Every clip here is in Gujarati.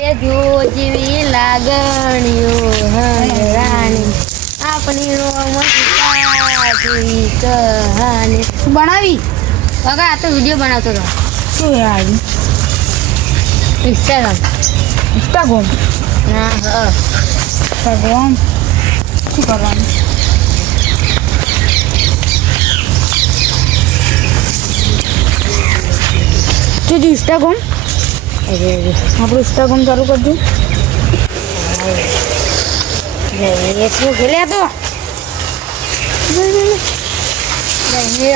એ જો જેવી લાગણીઓ રાણી આપણી રોમતી કહાની બનાવી કાકા આ તો વિડીયો બનાવતો હતો શું યાર ઇન્સ્ટાગ્રામ હા ઇન્સ્ટાગ્રામ શું કરવાનું તું ઇન્સ્ટાગ્રામ આપણું ઇન્સ્ટાગ્રામ ચાલુ કરજો શું ખેલ્યા તો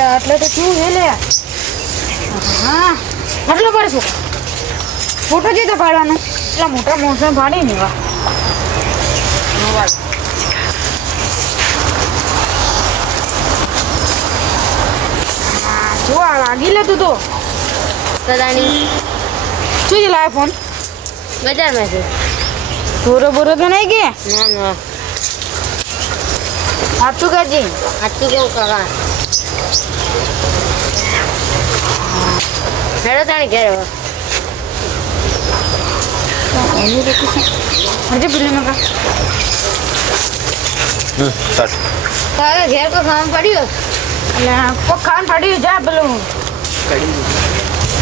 એટલે તો શું છે લે હા આટલો પડે ફોટો જે તો પાડવાનો એટલા મોટા માણસો પાડી ને જો આ લાગી લે તું તો સદાની શું છે લાવે ફોન બજારમાંથી થોડો બોરો તો નહીં કે ના ના સાચું કરજે સાચું કેવું કાકા હેડો તાણી ઘેર હજે પેલી મકા કાકા ઘેર કોઈ ખાવાનું પડ્યું એટલે કોઈ ખાન પાડ્યું જા પેલું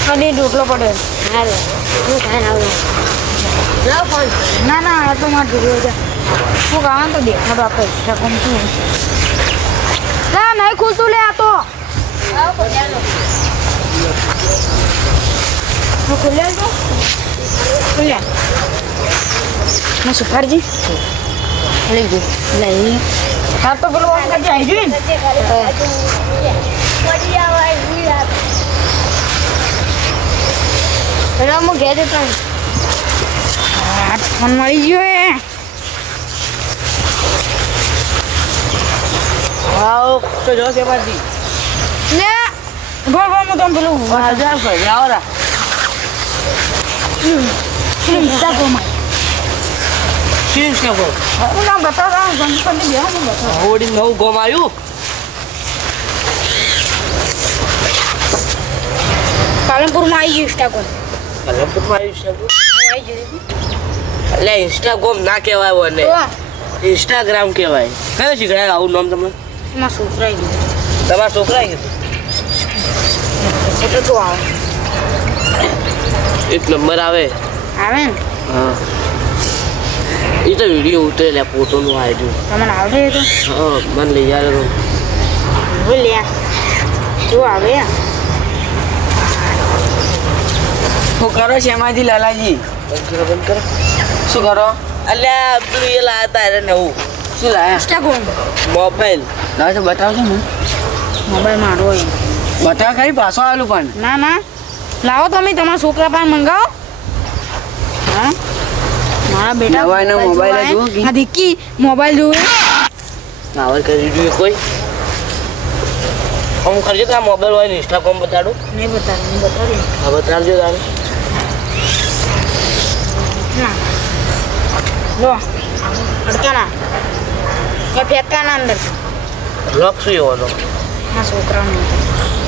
કડી રોટલો પડ્યો હારે હું ખાઈને આવું લાવ ફોન ના ના આ તો મારે જોયો જા શું ખાવાનું તો દેખાડો આપણે ઈચ્છા કોમ શું ના નહીં ખુશું લે આ તો આવો ચાલો ખુલ્યા છો ખુલ્યા ના સુખાડજી લઈ ગઈ લઈ હા તો પેલું આમ કરજે આવી જોઈ ને હું ઘેર પણ આ ફોન મળી ગયો એ આવો તો જો કે બાજી ને બોલ બોલ હું તમે પેલું હજાર ભાઈ આવરા ઇન્સ્ટાગ્રામમાં શીશ કે બો હું નામ બતાવતા ગંદી ગંદી બે હું બતાવ હોડી નવું ગોમ આવ્યું પાલનપુરમાં આવી ગયું ઇન્સ્ટાગ્રામ કલમપુરમાં આવ્યું છે આવી ગયું એટલે ઇન્સ્ટાગ્રામ ના કહેવાય ઓને ઇન્સ્ટાગ્રામ કહેવાય કયો શીખડાય આવું નામ તમને એમાં છોકરા આવી ગયું તમારા છોકરા કીધું એટલે તો આવે એક નંબર આવે આવે ને હા એ તો વિડીયો ઉતરેલા ફોટોનું આવ્યું તમને આવડે એ તો હા મને લઈ આવ્યો બોલ્યા જો આવે શું કરો છે એમાંથી લાલાજી બંધ કરો શું કરો અલ્યા પેલું એ લાયા તા એને નવું શું લાયા ઇન્સ્ટાગ્રામ મોબાઈલ લાવ તો બતાવજો ને મોબાઈલ મારો હોય બતાવ ખરી પાછો આવેલું પણ ના ના લાવો તમે તમારા છોકરા પાસે મંગાવો હા મારા બેટા નવાઈનો મોબાઈલ જુઓ કે? હા દીકી મોબાઈલ જુએ નાવર કરી જોઈએ કોઈ હું કરજો કે આ મોબાઈલ હોય ને ઇન્સ્ટાગ્રામ બતાડું નહીં બતાવ્યું હા બતાડજો તારે ના લો અડકાના એ ફેંકાના અંદર લોક શું એવાનો હા છોકરાનું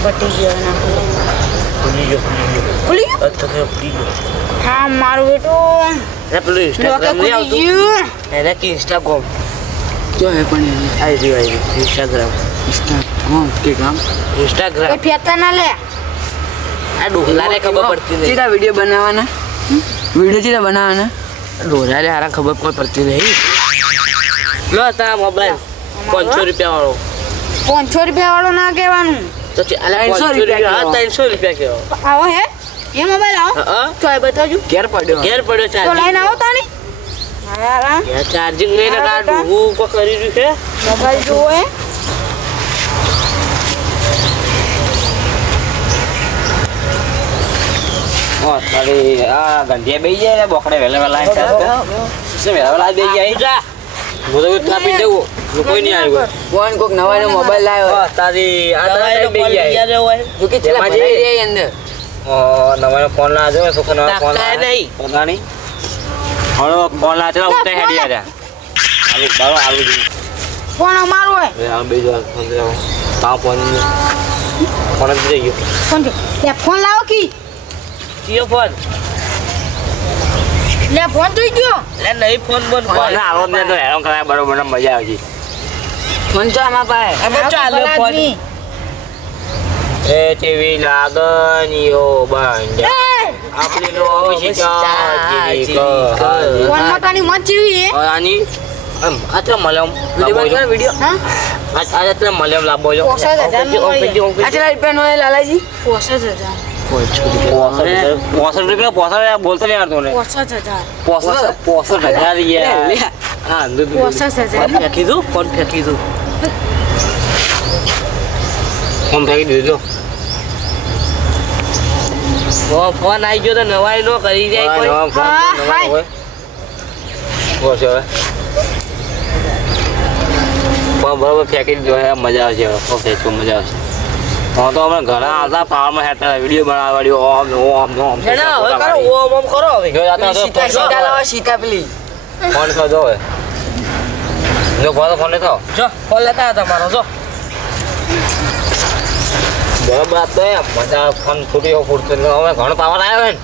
બટી ગયો ના ખુલી ગયો ખુલી ગયું અત્યારે ખુલી ગયો હા મારું બેટું એને પેલું ઇન્સ્ટાગ્રામ નહીં આવતું એને કે ઇન્સ્ટાગ્રામ જો હે પણ આવી રહ્યું ઇન્સ્ટાગ્રામ ઇન્સ્ટાગ્રામ કે ગામ ઇન્સ્ટાગ્રામ એ ફેંકાના લે આ ડોલાને ખબર પડતી નહીં ચીરા વિડીયો બનાવવાના વિડીયો ચીરા બનાવવાના ડોલાને હારા ખબર કોઈ પડતી નહીં લો તારા મોબાઈલ 500 રૂપિયા વાળો 500 રૂપિયા વાળો ના કહેવાનું તો અલા 300 500 રૂપિયા હા 300 રૂપિયા કેવો આવો હે એ મોબાઈલ આવો હા ચોય બતાવજો ઘેર પડ્યો ઘેર પડ્યો તો લઈને ચાર્જિંગ આવો તાણી હા યાર ચાર્જિંગ લઈને હા, કાઢ બેટા. હું કો કરી રહ્યું છે મોબાઈલ જુઓ હે ઓ તારે આ ગંઢિયા બેહી જાય ને બોકડે વેલા વેલા વેલા બેહી જાય જા હું તો કાપી દેવું કોઈ નહીં આવ્યું કોણ કોક નવાનો મોબાઈલ લાવ્યો તારી આ દવાઈ તારી બેહી જાય. યાર હોય જો કે ચલા એમાં જે- ભરાઈ જાય અંદર નવાનો ફોન ના જો તો નવો ફોન તાકાય નહીં. પતા નહીં હળો ફોન ના ચલા ઉઠાઈ હેડી આજા આવી બારો આવી ફોન અમારો હોય આ બેજો ફોન દેવો તા ફોન ફોન જ દઈ ગયો ફોન છે ફોન લાવો કી કયો ફોન લે ફોન થઈ ગયો એટલે નહીં ફોન બંધ ફોન આલો ને તો હેરાન કરાય બરોબર ને મજા આવશે ફોન ચો આમાં પાય હવે ચાલો ફોન એ ચેવી લાગણીઓ બાંધ્યા આપણી નો શિકાજી ફોન મતાની મત જેવી હે આની આટલા મલમ વિડિયો હા આટલા મલમ લાવો છો 50,000 માં મળી જાય. આટલા રૂપિયા નો લાલાજી 50,000 પોસઠ રૂપિયા બોલતો નહીં આવતો ને 50,000 પોસઠ હજાર યાર હા અંદર 50,000 ફેંકી દઉં ફોન ફેંકી દઉં ફોન ફેંકી દીધો ફોન આવી ગયો તો નવાઈ નો કરી જાય કોઈ પણ બરોબર ફેંકી દીધો મજા આવશે મજા આવશે તો અમે ઘણા હતા પાવરમાં હેઠળ વિડીયો બનાવવાળીઓ ઓમ હવે કરો ઓમ ઓમ કરો હવે સીતા લાવો સીતા પેલી ફોન કરજો હવે જો ફોન લેતો જો ફોન લેતા હતા તમારો જો બરોબર આ તો મજા ફોન ફૂટતો અમે ઘણો પાવર આવ્યો ને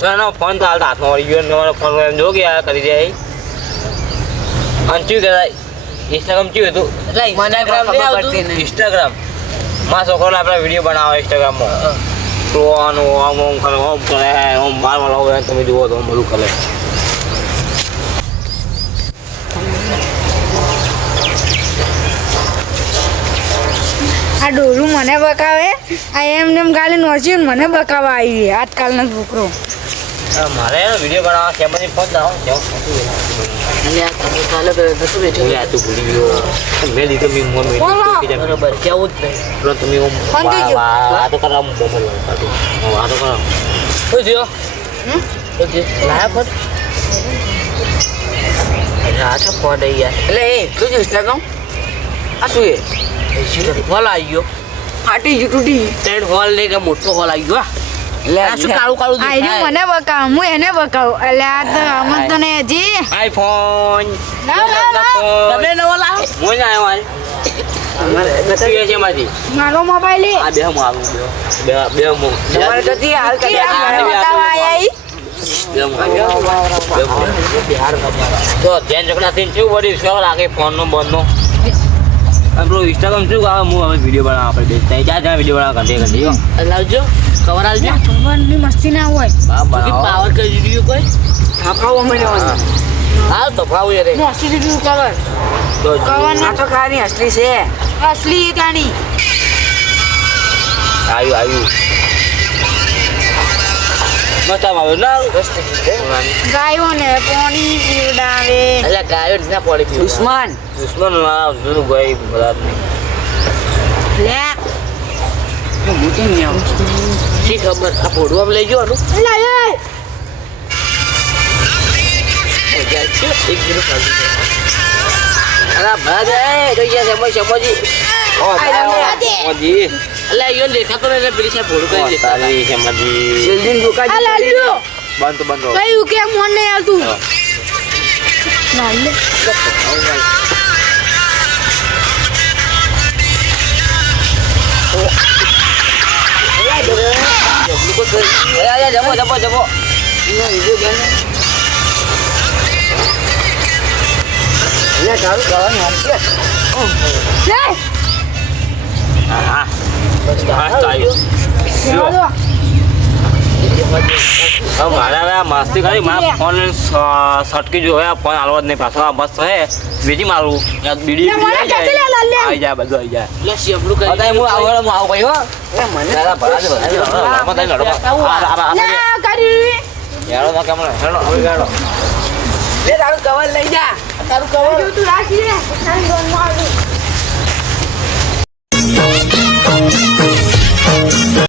તો એનો ફોન તો હાલતા હાથમાં વળી ગયો ફોન એમ જો ગયા કરી જાય અને ચું કહેવાય ઇન્સ્ટાગ્રામ ચું હતું એટલે ઇન્સ્ટાગ્રામ નહીં આવતું ઇન્સ્ટાગ્રામ માં છોકરોને આપણે વિડીયો બનાવો ઇન્સ્ટાગ્રામમાં તો આનું ઓમ કરે ઓમ કરે ઓમ બાર હોય તમે જુઓ તો બધું કરે આ ડોરું મને બકાવે આ એમને એમ ગાલી નોચ્યું ને મને બકાવા આવી આજકાલનો છોકરો મારે વિડીયો બનાવવા કેમેરાની ફોન લાવો મેં લીધો મેં મોન બરોબર કેવું જ નહીં તમે ફોન થઈ ગયો. આ તો કરાવ મોબાઈલ આ તો કરાવ શું થયો શું થયું લાયા ફોન આ તો ફોન આવી ગયા એટલે એ શું છે ઇન્સ્ટાગ્રામ આ શું એ હોલ આવી ગયો ફાટી ગયું તૂટી ત્રણ હોલ ને કે મોટો હોલ આવી ગયો એટલે આ શું કાળું કાળું આ રહ્યું મને બકાવ હું એને બકાવ એટલે આ તો અમન તો ને હજી આઈફોન તમે નવો લાવો હું જ આવ્યો આજ નથી છે માંથી મારો મોબાઈલ આ બે મારું બે તમારે જતી હાલ કરી બતાવા આયા તો ધ્યાન રખડા થઈને શું વળી શું લાગે ફોનનો બંધનો આપણું ઇન્સ્ટાગ્રામ શું આવે હું હવે વિડીયો બનાવવા આપણે ત્યાં જ્યાં વિડીયો બનાવવા ઘંટે લાવજો કવર આવજો ભગવાનની મસ્તી ના હોય પાવર કરી દીધું કોઈ થાપાવો મને હા તો ભાવ યાર મસ્તી દીધું કવર કવર ના તો ખાની અસલી છે અસલી તાની આવ્યું મસ્ત આવ્યું ના ગાયો ને પાણી પીવડાવે એટલે ગાયો ના પડી પીવું દુશ્મન દુશ્મન જૂનું ભાઈ બધા લે શી ખબર આ ફોડું આમ લઈ ગયો લે એક કિલો ખાધું અરે ભાઈ તો યાર સમજી મોજી એટલે યો દેખાતો ને એટલે પેલી સાહેબ ફોડું કરી દે તારી સમજી જલ્દી દુકાન આ લાલ્યો બંધ કયું કે મોન નહીં આવતું લાલ્યો જમો મારા મસ્તી કરી મારા ફોન સટકી જો ફોન હાલવા જ નહીં પાછો મસ્ત હે બીજી મારું બીડી આવી જાય બધું આવી જાય એટલે શેપડું કરી હું આવું ભાઈ હો મને યારો કેમ હેડો લે તારું કવર લઈ જા તારું કવર તું રાખી રે તારી ગોનમાં આવી